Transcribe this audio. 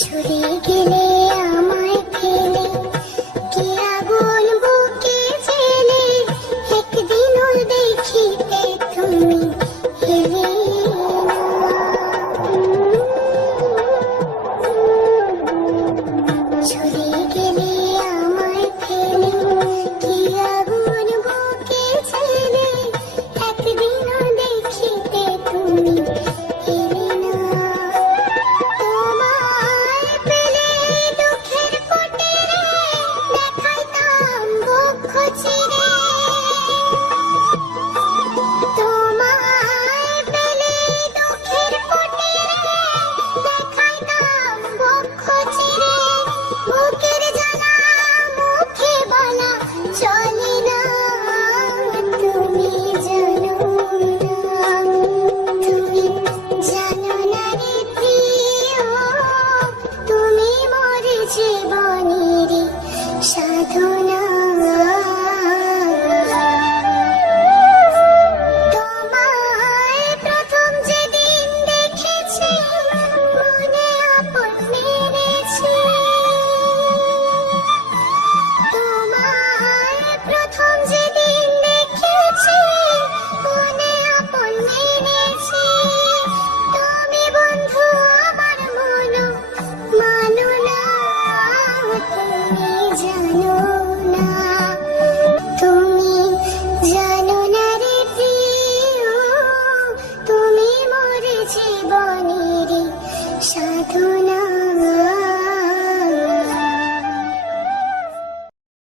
ছুড়ে গেলে আমায় ফেলে, কি আগুন বুকে জেলে, একদিনও দেখিতে তুমি এলে না। ছুড়ে গেলে আমায় ফেলে, কি আগুন বুকে জেলে, একদিনও দেখিতে তুমি এলে না। তোমায় পেলে দুঃখের কুটিরে, দেখাইতাম বক্ষ চিরে। তোমায় পেলে দুঃখের কুটিরে, দেখাইতাম বক্ষ চিরে। বুকের জ্বালা মুখে বলা চলে না, তুমি জানো না, তুমি জানো না রে প্রিয়, তুমি মোর জীবনেরই সাধনা।